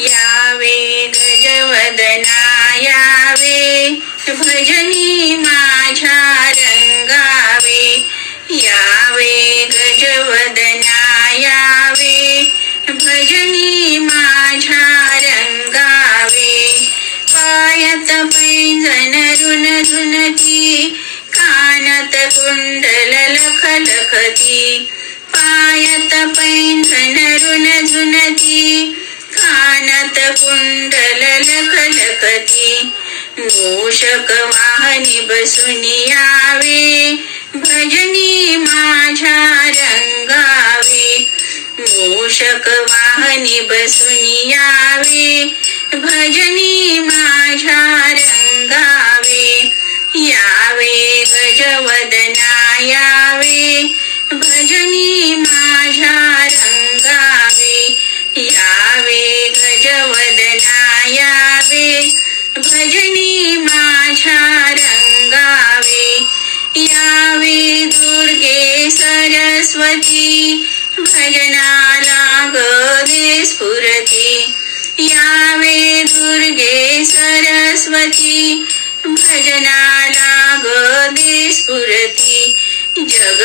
यावे गजवदना यावे भजनी माझ्या रंगावे यावे गजवदना यावे भजनी माझ्या रंगावे पायात पैंजण रुणझुणती कानात कुंडल लखलखती पायात पैंजण रुणझुणती कानात कुंडल लखलखती मूषक वाहनी बसून यावे भजनी माझ्या रंगावे मूषक वाहनी बसून यावे भजनी माझ्या रंगावे यावे गजवदना यावे भजनी माझ्या रंगावे यावे गजवदना यावे भजनी माझ्या रंगावे यावे दुर्गे सरस्वती भजनाला गदे स्फुरती यावे दुर्गे सरस्वती भजनाला गदे स्फुरती जग